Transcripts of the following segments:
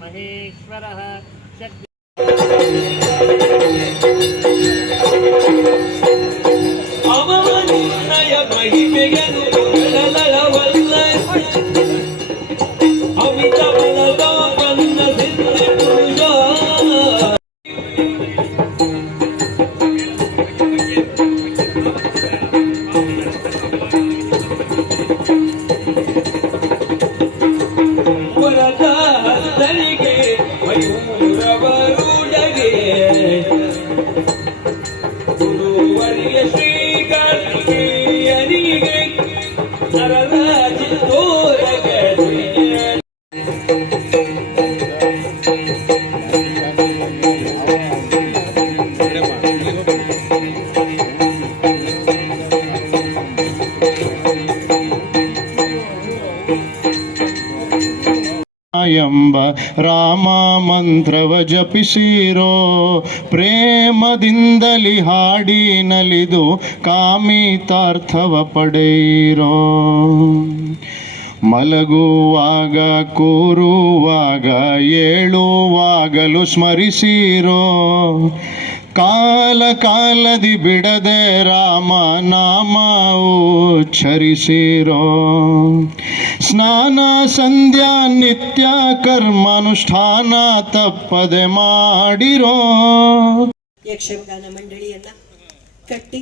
ಮಹೇಶ್ವರಃ ಅವನಿನ್ನಯ ಮಹಿಮೆಯನ್ನು ಕೊಡಲವಲ್ಲ ಅಮಿತ ಬಲದ ಬಂದ ಸಿದ್ಧ ಪುರುಷ ವರದರಿಗೆ ಮಯೂರವರುಡಗೆ ಗುರುವರಿಯ ಶ್ರೀಗಳಿಗೆ ನರರಾಜಿ ತೋರಗೆ ಎಂಬ ರಾಮ ಮಂತ್ರವ ಜಪಿಸಿರೋ, ಪ್ರೇಮದಿಂದಲಿ ಹಾಡಿ ನಲಿದು ಕಾಮಿತಾರ್ಥವ ಪಡೆಯಿರೋ. ಮಲಗುವಾಗ ಕೂರುವಾಗ ಏಳುವಾಗಲು ಸ್ಮರಿಸಿರೋ, ಕಾಲ ಕಾಲದಿ ಬಿಡದೆ ರಾಮ ನಾಮ ಉಚ್ಚರಿಸಿರೋ. ಸ್ನಾನ ಸಂಧ್ಯಾ ನಿತ್ಯ ಕರ್ಮಾನುಷ್ಠಾನ ತಪ್ಪದೆ ಮಾಡಿರೋ. ಯಕ್ಷಗಾನ ಮಂಡಳಿಯನ್ನ ಕಟ್ಟಿ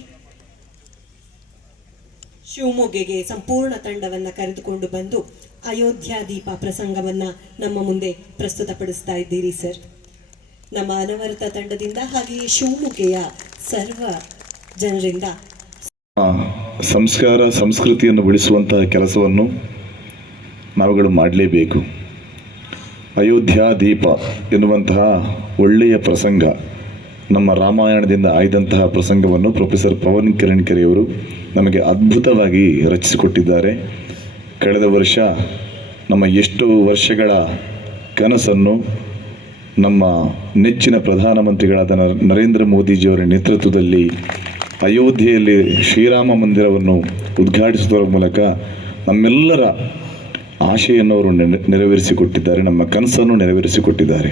ಶಿವಮೊಗ್ಗೆಗೆ ಸಂಪೂರ್ಣ ತಂಡವನ್ನ ಕರೆದುಕೊಂಡು ಬಂದು ಅಯೋಧ್ಯ ದೀಪ ಪ್ರಸಂಗವನ್ನ ನಮ್ಮ ಮುಂದೆ ಪ್ರಸ್ತುತಪಡಿಸ್ತಾ ಇದ್ದೀರಿ ಸರ್. ನಮ್ಮ ಅನವರತ ತಂಡದಿಂದ ಹಾಗೆಯೇ ಶಿವಮೊಗ್ಗೆಯ ಸರ್ವ ಜನರಿಂದ ಸಂಸ್ಕಾರ ಸಂಸ್ಕೃತಿಯನ್ನು ಉಳಿಸುವಂತಹ ಕೆಲಸವನ್ನು ನಾವುಗಳು ಮಾಡಲೇಬೇಕು. ಅಯೋಧ್ಯ ದೀಪ ಎನ್ನುವಂತಹ ಒಳ್ಳೆಯ ಪ್ರಸಂಗ, ನಮ್ಮ ರಾಮಾಯಣದಿಂದ ಆಯ್ದಂತಹ ಪ್ರಸಂಗವನ್ನು ಪ್ರೊಫೆಸರ್ ಪವನ್ ಕಿರಣ್ ಕೆರೆಯವರು ನಮಗೆ ಅದ್ಭುತವಾಗಿ ರಚಿಸಿಕೊಟ್ಟಿದ್ದಾರೆ. ಕಳೆದ ವರ್ಷ ನಮ್ಮ ಎಷ್ಟೋ ವರ್ಷಗಳ ಕನಸನ್ನು ನಮ್ಮ ನೆಚ್ಚಿನ ಪ್ರಧಾನಮಂತ್ರಿಗಳಾದ ನರೇಂದ್ರ ಮೋದಿಜಿಯವರ ನೇತೃತ್ವದಲ್ಲಿ ಅಯೋಧ್ಯೆಯಲ್ಲಿ ಶ್ರೀರಾಮ ಮಂದಿರವನ್ನು ಉದ್ಘಾಟಿಸುವುದರ ಮೂಲಕ ನಮ್ಮೆಲ್ಲರ ಆಶೆಯನ್ನು ಅವರು ನೆರವೇರಿಸಿಕೊಟ್ಟಿದ್ದಾರೆ, ನಮ್ಮ ಕನಸನ್ನು ನೆರವೇರಿಸಿಕೊಟ್ಟಿದ್ದಾರೆ.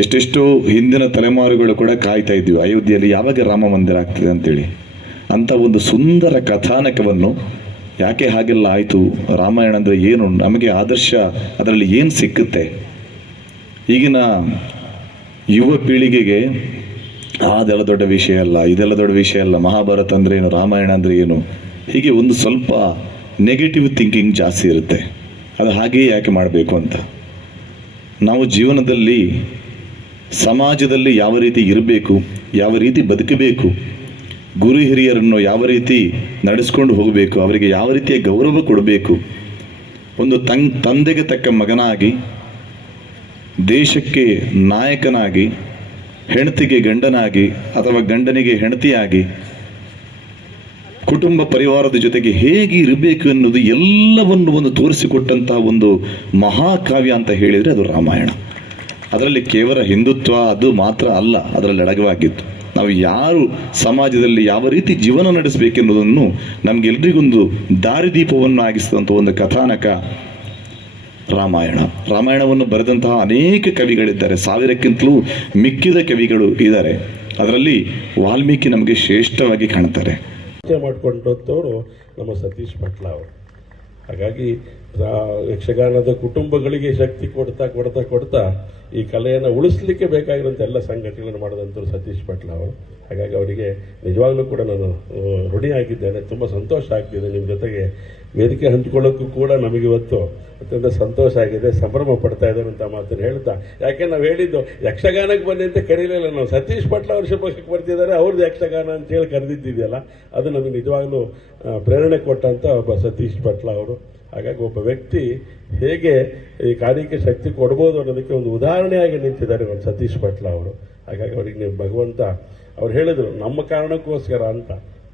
ಎಷ್ಟೆಷ್ಟೋ ಹಿಂದಿನ ತಲೆಮಾರುಗಳು ಕೂಡ ಕಾಯ್ತಾ ಇದ್ವಿ, ಅಯೋಧ್ಯೆಯಲ್ಲಿ ಯಾವಾಗ ರಾಮ ಮಂದಿರ ಆಗ್ತದೆ ಅಂತೇಳಿ. ಅಂಥ ಒಂದು ಸುಂದರ ಕಥಾನಕವನ್ನು ಯಾಕೆ ಹಾಗೆಲ್ಲ ಆಯಿತು, ರಾಮಾಯಣ ಅಂದರೆ ಏನು, ನಮಗೆ ಆದರ್ಶ ಅದರಲ್ಲಿ ಏನು ಸಿಕ್ಕುತ್ತೆ, ಈಗಿನ ಯುವ ಪೀಳಿಗೆಗೆ ಅದೆಲ್ಲ ದೊಡ್ಡ ವಿಷಯ ಅಲ್ಲ, ಇದೆಲ್ಲ ದೊಡ್ಡ ವಿಷಯ ಅಲ್ಲ, ಮಹಾಭಾರತ ಅಂದರೆ ಏನು, ರಾಮಾಯಣ ಅಂದರೆ ಏನು, ಹೀಗೆ ಒಂದು ಸ್ವಲ್ಪ ನೆಗೆಟಿವ್ ಥಿಂಕಿಂಗ್ ಜಾಸ್ತಿ ಇರುತ್ತೆ. ಅದು ಹಾಗೆಯೇ ಯಾಕೆ ಮಾಡಬೇಕು ಅಂತ. ನಾವು ಜೀವನದಲ್ಲಿ ಸಮಾಜದಲ್ಲಿ ಯಾವ ರೀತಿ ಇರಬೇಕು, ಯಾವ ರೀತಿ ಬದುಕಬೇಕು, ಗುರು ಹಿರಿಯರನ್ನು ಯಾವ ರೀತಿ ನಡೆಸ್ಕೊಂಡು ಹೋಗಬೇಕು, ಅವರಿಗೆ ಯಾವ ರೀತಿಯ ಗೌರವ ಕೊಡಬೇಕು, ಒಂದು ತಂದೆಗೆ ತಕ್ಕ ಮಗನಾಗಿ, ದೇಶಕ್ಕೆ ನಾಯಕನಾಗಿ, ಹೆಂಡತಿಗೆ ಗಂಡನಾಗಿ ಅಥವಾ ಗಂಡನಿಗೆ ಹೆಂಡತಿಯಾಗಿ, ಕುಟುಂಬ ಪರಿವಾರದ ಜೊತೆಗೆ ಹೇಗೆ ಇರಬೇಕು ಎನ್ನುವುದು ಎಲ್ಲವನ್ನು ಒಂದು ತೋರಿಸಿಕೊಟ್ಟಂತಹ ಒಂದು ಮಹಾಕಾವ್ಯ ಅಂತ ಹೇಳಿದರೆ ಅದು ರಾಮಾಯಣ. ಅದರಲ್ಲಿ ಕೇವಲ ಹಿಂದುತ್ವ ಅದು ಮಾತ್ರ ಅಲ್ಲ, ಅದರಲ್ಲಿ ಅಡಗವಾಗಿತ್ತು. ನಾವು ಯಾರು ಸಮಾಜದಲ್ಲಿ ಯಾವ ರೀತಿ ಜೀವನ ನಡೆಸಬೇಕೆನ್ನುವುದನ್ನು ನಮಗೆಲ್ಲರಿಗೊಂದು ದಾರಿದೀಪವನ್ನು ಆಗಿಸಿದಂಥ ಒಂದು ಕಥಾನಕ ರಾಮಾಯಣ. ರಾಮಾಯಣವನ್ನು ಬರೆದಂತಹ ಅನೇಕ ಕವಿಗಳಿದ್ದಾರೆ, 1000ಕ್ಕಿಂತಲೂ ಮಿಕ್ಕಿದ ಕವಿಗಳು ಇದ್ದಾರೆ. ಅದರಲ್ಲಿ ವಾಲ್ಮೀಕಿ ನಮಗೆ ಶ್ರೇಷ್ಠವಾಗಿ ಕಾಣ್ತಾರೆ. ಮಾಡಿಕೊಂಡಂಥವ್ರು ನಮ್ಮ ಸತೀಶ್ ಭಟ್ಲ ಅವರು. ಹಾಗಾಗಿ ಯಕ್ಷಗಾನದ ಕುಟುಂಬಗಳಿಗೆ ಶಕ್ತಿ ಕೊಡ್ತಾ ಈ ಕಲೆಯನ್ನು ಉಳಿಸ್ಲಿಕ್ಕೆ ಬೇಕಾಗಿರುವಂಥ ಎಲ್ಲ ಸಂಗತಿಗಳನ್ನು ಮಾಡಿದಂಥವ್ರು ಸತೀಶ್ ಪಟ್ಲ ಅವರು. ಹಾಗಾಗಿ ಅವರಿಗೆ ನಿಜವಾಗ್ಲೂ ಕೂಡ ನಾನು ಋಣಿಯಾಗಿದ್ದೇನೆ. ತುಂಬ ಸಂತೋಷ ಆಗ್ತಿದೆ ನಿಮ್ಮ ಜೊತೆಗೆ ವೇದಿಕೆ ಹಂಚಿಕೊಳ್ಳೋಕ್ಕೂ ಕೂಡ ನಮಗೆ ಇವತ್ತು ಅತ್ಯಂತ ಸಂತೋಷ ಆಗಿದೆ, ಸಂಭ್ರಮ ಪಡ್ತಾ ಇದ್ದಾರೆ ಅಂತ ಮಾತನ್ನು ಹೇಳ್ತಾ, ಯಾಕೆ ನಾವು ಹೇಳಿದ್ದು ಯಕ್ಷಗಾನಕ್ಕೆ ಬನ್ನಿ ಅಂತ ಕರೀಲಿಲ್ಲ ನಾವು, ಸತೀಶ್ ಪಟ್ಲ ಅವ್ರ ಶುಭಕ್ಕೆ ಬರ್ತಿದ್ದಾರೆ, ಅವ್ರದ್ದು ಯಕ್ಷಗಾನ ಅಂತ ಹೇಳಿ ಕರೆದಿದ್ದಿದೆಯಲ್ಲ, ಅದು ನಮಗೆ ನಿಜವಾಗ್ಲೂ ಪ್ರೇರಣೆ ಕೊಟ್ಟಂಥ ಒಬ್ಬ ಸತೀಶ್ ಪಟ್ಲ ಅವರು. ಹಾಗಾಗಿ ಒಬ್ಬ ವ್ಯಕ್ತಿ ಹೇಗೆ ಈ ಕಾರ್ಯಕ್ಕೆ ಶಕ್ತಿ ಕೊಡ್ಬೋದು ಅನ್ನೋದಕ್ಕೆ ಒಂದು ಉದಾಹರಣೆಯಾಗಿ ನಿಂತಿದ್ದಾರೆ ಒಂದು ಸತೀಶ್ ಪಟ್ಲ ಅವರು. ಹಾಗಾಗಿ ಅವರಿಗೆ ನೀವು ಭಗವಂತ ಅವ್ರು ಹೇಳಿದರು ನಮ್ಮ ಕಾರಣಕ್ಕೋಸ್ಕರ ಅಂತ,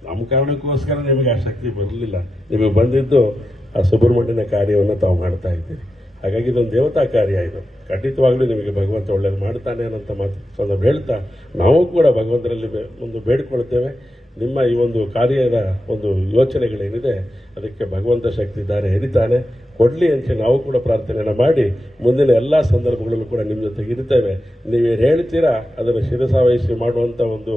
ನಮ್ಮ ಕಾರಣಕ್ಕೋಸ್ಕರ ನಿಮಗೆ ಆ ಶಕ್ತಿ ಬರಲಿಲ್ಲ, ನಿಮಗೆ ಬಂದಿದ್ದು ಆ ಸುಬ್ರಹ್ಮಣ್ಯನ ಕಾರ್ಯವನ್ನು ತಾವು ಮಾಡ್ತಾ ಇದ್ದೀರಿ. ಹಾಗಾಗಿ ಇದೊಂದು ದೇವತಾ ಕಾರ್ಯ, ಇದು ಖಂಡಿತವಾಗ್ಲೂ ನಿಮಗೆ ಭಗವಂತ ಒಳ್ಳೇದು ಮಾಡ್ತಾನೆ ಅನ್ನೋಂಥ ಮಾತು ಸಂದರ್ಭ ಹೇಳ್ತಾ ನಾವು ಕೂಡ ಭಗವಂತರಲ್ಲಿ ಒಂದು ಬೇಡಿಕೊಳ್ತೇವೆ. ನಿಮ್ಮ ಈ ಒಂದು ಕಾರ್ಯದ ಒಂದು ಯೋಚನೆಗಳೇನಿದೆ ಅದಕ್ಕೆ ಭಗವಂತ ಶಕ್ತಿ ದಾರಿ ಎರಿತಾನೆ ಕೊಡಲಿ ಅಂತ ನಾವು ಕೂಡ ಪ್ರಾರ್ಥನೆಯನ್ನು ಮಾಡಿ ಮುಂದಿನ ಎಲ್ಲ ಸಂದರ್ಭಗಳಲ್ಲೂ ಕೂಡ ನಿಮ್ಮ ಜೊತೆಗೆ ಇರ್ತೇವೆ. ನೀವೇನು ಹೇಳ್ತೀರಾ ಅದನ್ನು ಶಿರಸಾವಹಿಸಿ ಮಾಡುವಂಥ ಒಂದು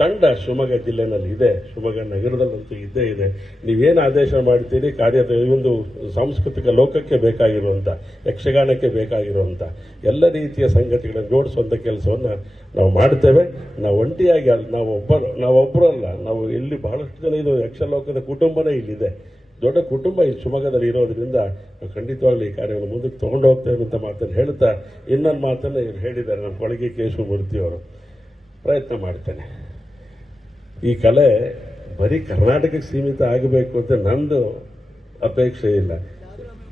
ತಂಡ ಶಿವಮೊಗ್ಗ ಜಿಲ್ಲೆನಲ್ಲಿ ಇದೆ, ಶಿವಮೊಗ್ಗ ನಗರದಲ್ಲಂತೂ ಇದ್ದೇ ಇದೆ. ನೀವೇನು ಆದೇಶ ಮಾಡ್ತೀರಿ ಕಾರ್ಯದ ಈ ಒಂದು ಸಾಂಸ್ಕೃತಿಕ ಲೋಕಕ್ಕೆ ಬೇಕಾಗಿರುವಂಥ ಯಕ್ಷಗಾನಕ್ಕೆ ಬೇಕಾಗಿರುವಂಥ ಎಲ್ಲ ರೀತಿಯ ಸಂಗತಿಗಳನ್ನು ಜೋಡಿಸುವಂಥ ಕೆಲಸವನ್ನು ನಾವು ಮಾಡ್ತೇವೆ. ನಾವು ಒಂಟಿಯಾಗಿ ನಾವೊಬ್ಬರಲ್ಲ, ನಾವು ಇಲ್ಲಿ ಬಹಳಷ್ಟು ಜನ ಇದು ಯಕ್ಷಲೋಕದ ಕುಟುಂಬನೇ ಇಲ್ಲಿದೆ, ದೊಡ್ಡ ಕುಟುಂಬ ಈ ಶಿವಮೊಗ್ಗದಲ್ಲಿ ಇರೋದ್ರಿಂದ ನಾವು ಖಂಡಿತವಾಗ್ಲೂ ಈ ಕಾರ್ಯವನ್ನು ಮುಂದಕ್ಕೆ ತೊಗೊಂಡು ಹೋಗ್ತೇವೆ ಅಂತ ಮಾತನ್ನು ಹೇಳ್ತಾ ಇನ್ನೊಂದು ಮಾತನ್ನು ಇವ್ರು ಹೇಳಿದ್ದಾರೆ ನಮ್ಮ ಕೊಳಗೆ ಕೇಶವಮೂರ್ತಿ ಅವರು. ಪ್ರಯತ್ನ ಮಾಡ್ತೇನೆ, ಈ ಕಲೆ ಬರೀ ಕರ್ನಾಟಕಕ್ಕೆ ಸೀಮಿತ ಆಗಬೇಕು ಅಂತ ನಂದು ಅಪೇಕ್ಷೆ ಇಲ್ಲ.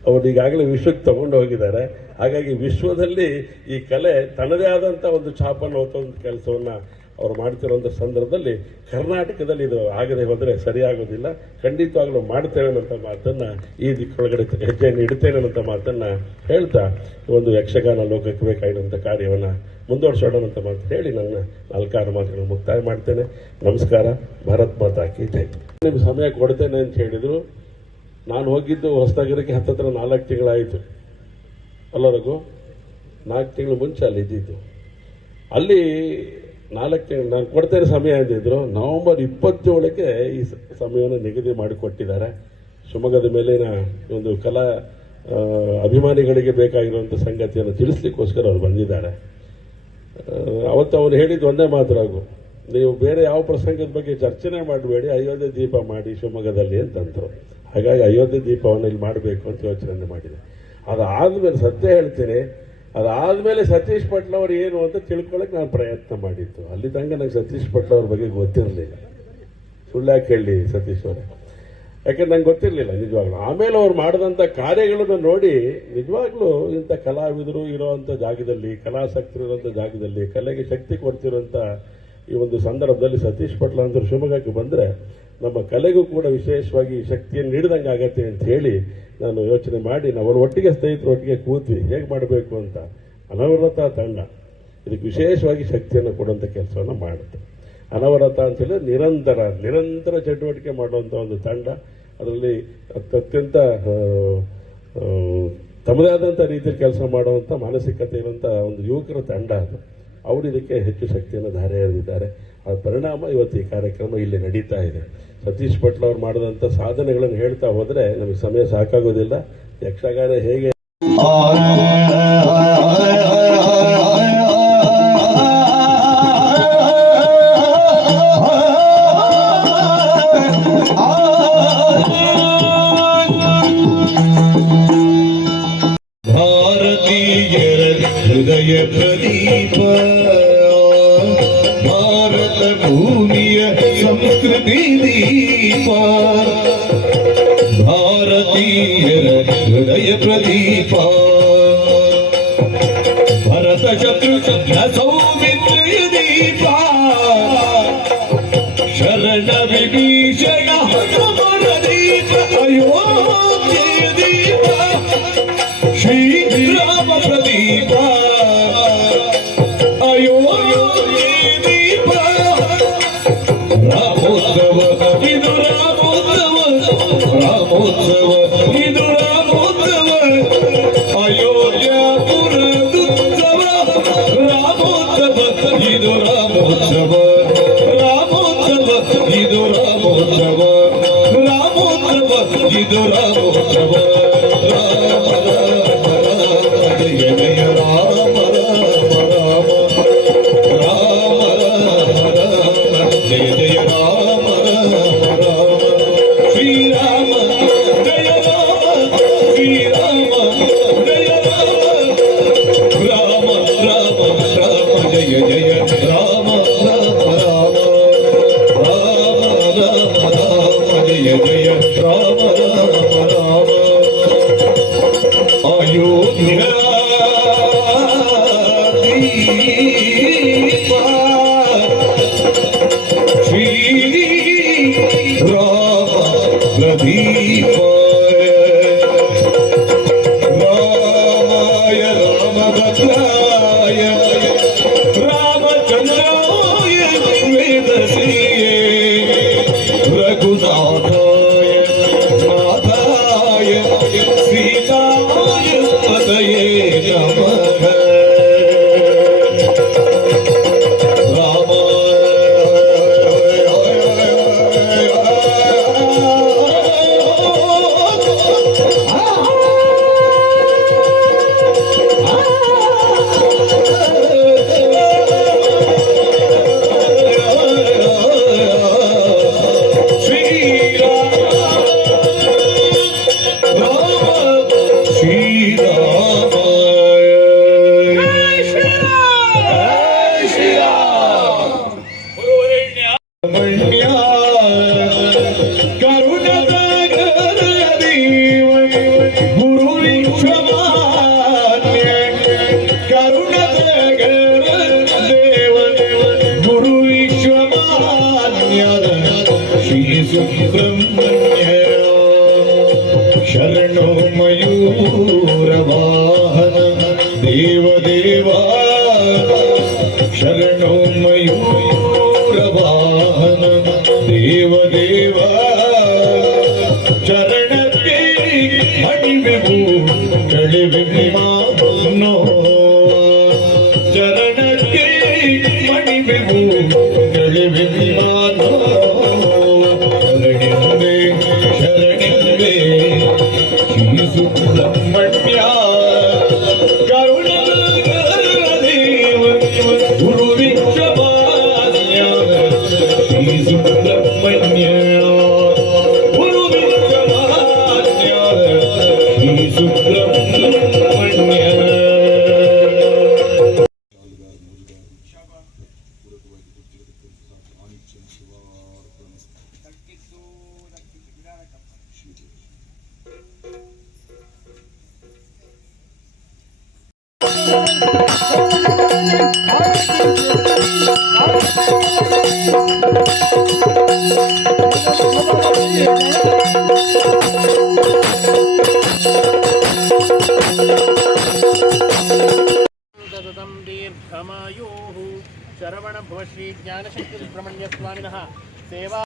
ಅವರು ಈಗಾಗಲೇ ವಿಶ್ವಕ್ಕೆ ತಗೊಂಡು ಹೋಗಿದ್ದಾರೆ. ಹಾಗಾಗಿ ವಿಶ್ವದಲ್ಲಿ ಈ ಕಲೆ ತನ್ನದೇ ಆದಂಥ ಒಂದು ಛಾಪನ್ನು ಹೊತ್ತೊಂದು ಕೆಲಸವನ್ನು ಅವ್ರು ಮಾಡ್ತಿರೋಂಥ ಸಂದರ್ಭದಲ್ಲಿ ಕರ್ನಾಟಕದಲ್ಲಿ ಇದು ಆಗದೆ ಹೋದರೆ ಸರಿಯಾಗೋದಿಲ್ಲ. ಖಂಡಿತವಾಗ್ಲೂ ಮಾಡ್ತೇವೆ ಅನ್ನೋಂಥ ಮಾತನ್ನು ಈ ದಿಕ್ಕೊಳಗಡೆ ಹೆಜ್ಜೆಯನ್ನು ಇಡ್ತೇನೆ ಅನ್ನೋಂಥ ಮಾತನ್ನು ಹೇಳ್ತಾ ಒಂದು ಯಕ್ಷಗಾನ ಲೋಕಕ್ಕೆ ಬೇಕಾಗಿರುವಂಥ ಕಾರ್ಯವನ್ನು ಮುಂದುವರ್ಸೋಣ ಅಂತ ಮಾತು ಹೇಳಿ ನನ್ನ 4-6 ಮಾತುಗಳನ್ನು ಮುಕ್ತಾಯ ಮಾಡ್ತೇನೆ. ನಮಸ್ಕಾರ. ಭಾರತ್ ಮಾತಾ ಕಿ ಜೈ. ನಿಮ್ಗೆ ಸಮಯ ಕೊಡ್ತೇನೆ ಅಂತ ಹೇಳಿದರು. ನಾನು ಹೋಗಿದ್ದು ಹೊಸನಗರಕ್ಕೆ ಹತ್ತತ್ರ 4 ತಿಂಗಳಾಯಿತು ಅಲ್ಲವರೆಗೂ, 4 ತಿಂಗಳು ಮುಂಚೆ ಅಲ್ಲಿ ಇದ್ದಿದ್ದು. ಅಲ್ಲಿ 4 ತಿಂಗಳು ನಾನು ಕೊಡ್ತೇನೆ ಸಮಯ ಅಂದಿದ್ರು. ನವೆಂಬರ್ 27ಕ್ಕೆ ಈ ಸಮಯವನ್ನು ನಿಗದಿ ಮಾಡಿಕೊಟ್ಟಿದ್ದಾರೆ. ಶಿವಮೊಗ್ಗದ ಮೇಲಿನ ಒಂದು ಕಲಾ ಅಭಿಮಾನಿಗಳಿಗೆ ಬೇಕಾಗಿರುವಂಥ ಸಂಗತಿಯನ್ನು ತಿಳಿಸ್ಲಿಕ್ಕೋಸ್ಕರ ಅವ್ರು ಬಂದಿದ್ದಾರೆ. ಅವತ್ತು ಅವ್ರು ಹೇಳಿದ್ದು ಒಂದೇ ಮಾತರಾಗು, ನೀವು ಬೇರೆ ಯಾವ ಪ್ರಸಂಗದ ಬಗ್ಗೆ ಚರ್ಚೆನೇ ಮಾಡಬೇಡಿ, ಅಯೋಧ್ಯೆ ದೀಪ ಮಾಡಿ ಶಿವಮೊಗ್ಗದಲ್ಲಿ ಅಂತಂದರು. ಹಾಗಾಗಿ ಅಯೋಧ್ಯೆ ದೀಪವನ್ನು ಇಲ್ಲಿ ಮಾಡಬೇಕು ಅಂತ ಯೋಚನೆ ಮಾಡಿದೆ. ಅದಾದಮೇಲೆ ಸತ್ಯ ಹೇಳ್ತೀನಿ, ಅದಾದಮೇಲೆ ಸತೀಶ್ ಪಟ್ಲ ಅವರು ಏನು ಅಂತ ತಿಳ್ಕೊಳ್ಳೋಕೆ ನಾನು ಪ್ರಯತ್ನ ಮಾಡಿದ್ದು. ಅಲ್ಲಿ ತನಕ ನಂಗೆ ಸತೀಶ್ ಪಟ್ಲ ಅವ್ರ ಬಗ್ಗೆ ಗೊತ್ತಿರಲಿಲ್ಲ. ಸುಳ್ಳ್ಯಾಕೆ ಹೇಳಿ ಸತೀಶ್ ಅವರೇ, ಯಾಕೆಂದ್ರೆ ನಂಗೆ ಗೊತ್ತಿರಲಿಲ್ಲ ನಿಜವಾಗ್ಲೂ. ಆಮೇಲೆ ಅವ್ರು ಮಾಡಿದಂಥ ಕಾರ್ಯಗಳನ್ನು ನೋಡಿ ನಿಜವಾಗ್ಲೂ ಇಂಥ ಕಲಾವಿದರು ಇರೋವಂಥ ಜಾಗದಲ್ಲಿ, ಕಲಾಸಕ್ತರು ಇರೋಂಥ ಜಾಗದಲ್ಲಿ, ಕಲೆಗೆ ಶಕ್ತಿ ಕೊಡ್ತಿರೋಂಥ ಈ ಒಂದು ಸಂದರ್ಭದಲ್ಲಿ ಸತೀಶ್ ಪಟ್ಲ ಅಂತ ಶಿವಮೊಗ್ಗಕ್ಕೆ ಬಂದರೆ ನಮ್ಮ ಕಲೆಗೂ ಕೂಡ ವಿಶೇಷವಾಗಿ ಶಕ್ತಿಯನ್ನು ನೀಡಿದಂಗೆ ಆಗತ್ತೆ ಅಂತ ಹೇಳಿ ನಾನು ಯೋಚನೆ ಮಾಡಿ ನಾವು ಒಟ್ಟಿಗೆ ಸ್ನೇಹಿತರು ಒಟ್ಟಿಗೆ ಕೂತ್ವಿ ಹೇಗೆ ಮಾಡಬೇಕು ಅಂತ. ಅನವರತ ತಂಡ ಇದಕ್ಕೆ ವಿಶೇಷವಾಗಿ ಶಕ್ತಿಯನ್ನು ಕೊಡುವಂಥ ಕೆಲಸವನ್ನು ಮಾಡುತ್ತೆ. ಅನವರತ ಅಂತೇಳಿ ನಿರಂತರ ಚಟುವಟಿಕೆ ಮಾಡುವಂಥ ಒಂದು ತಂಡ. ಅದರಲ್ಲಿ ಅತ್ಯಂತ ತಮ್ಮದೇ ಆದಂಥ ರೀತಿಯಲ್ಲಿ ಕೆಲಸ ಮಾಡುವಂಥ ಮಾನಸಿಕತೆ ಇರುವಂಥ ಒಂದು ಯುವಕರ ತಂಡ ಅದು. ಅವರು ಇದಕ್ಕೆ ಹೆಚ್ಚು ಶಕ್ತಿಯನ್ನು ಧಾರೆ ಎರೆದಿದ್ದಾರೆ. ಆ ಪರಿಣಾಮ ಇವತ್ತು ಈ ಕಾರ್ಯಕ್ರಮ ಇಲ್ಲಿ ನಡೀತಾ ಇದೆ. ಸತೀಶ್ ಪಟ್ಲ ಅವ್ರು ಮಾಡಿದಂಥ ಸಾಧನೆಗಳನ್ನು ಹೇಳ್ತಾ ಹೋದರೆ ನಮಗೆ ಸಮಯ ಸಾಕಾಗೋದಿಲ್ಲ. ಯಕ್ಷಗಾನ ಹೇಗೆ ಭಾರತೀಯರ ಹೃದಯ ಪ್ರದೀಪ, ಭಾರತ ಭೂಮಿಯ ಸಂಸ್ಕೃತಿ ದೀಪ, ಭಾರತೀಯರ ಹೃದಯ ಪ್ರದೀಪ, ಭರತ ಶತ್ರುಘ್ನ ಸೌಮಿತ್ರಿಯ ದೀಪ, ಶರಣ ವಿಭೀಷಣ ಹನುಮನ ದೀಪ, ಅಯೋಧ್ಯೆಯ ದೀಪ, ಶ್ರೀರಾಮ ಪ್ರದೀಪ, ಅಯೋಧ್ಯೆ ದೀಪ, ರಾಮೋತ್ಸವ ಇದು ರಾಮೋತ್ಸವ, ರಾಮೋತ್ಸವ ಇದು ರಾಮೋತ್ಸವ, ಅಯೋಧ್ಯಾಪುರದುತ್ಸವ, ರಾಮೋತ್ಸವ ಇದು ರಾಮೋತ್ಸವ, ರಾಮೋತ್ಸವ ಇದು ರಾಮೋತ್ಸವ, ರಾಮೋತ್ಸವ ಇದು ರಾಮೋತ್ಸವ. ಅಯೋಧ್ಯ ದೀಪ ಶ್ರೀ ರಾಮ ಪ್ರದೀಪ ರಾಮಾಯ ರಾಮಭದ್ರಾಯ ರಾಮಚಂದ್ರಾಯ ವೇದಸಿಯೇ ರಘುನಾಥಾಯ ನಾಥಾಯ ಸೀತಾಯ ಪದಯೇ ನಮಃ ಶರಣೋ ಮಯೂರ ವಾಹನ ದೇವದೇವಾ ಶರಣೋ ಮಯೂರ ವಾಹನ ದೇವದೇವಾ ಚರಣಕ್ಕೆ ಮಣಿವೆವು ಕಳೆವೆವು ಚರಣಕ್ಕೆ ಮಣಿವೆವು ಕಳೆವೆವು ಶರಣೆ ಶ್ರೀ ಸುಬ್ರಹ್ಮಣ್ಯ ಕರುಣಾದೇವ ಗುರು ವಿಶ್ವಮಾನ್ಯ ಶ್ರೀ ಸುಬ್ರಹ್ಮಣ್ಯ ಗುರು ವಿಶ್ವಮಾನ್ಯ ಶ್ರೀ ಸುಬ್ರಹ್ಮಣ್ಯ दीर्घमायुः शरवण भव श्री ज्ञानशक्ति सुब्रह्मण्य स्वामिनः सेवा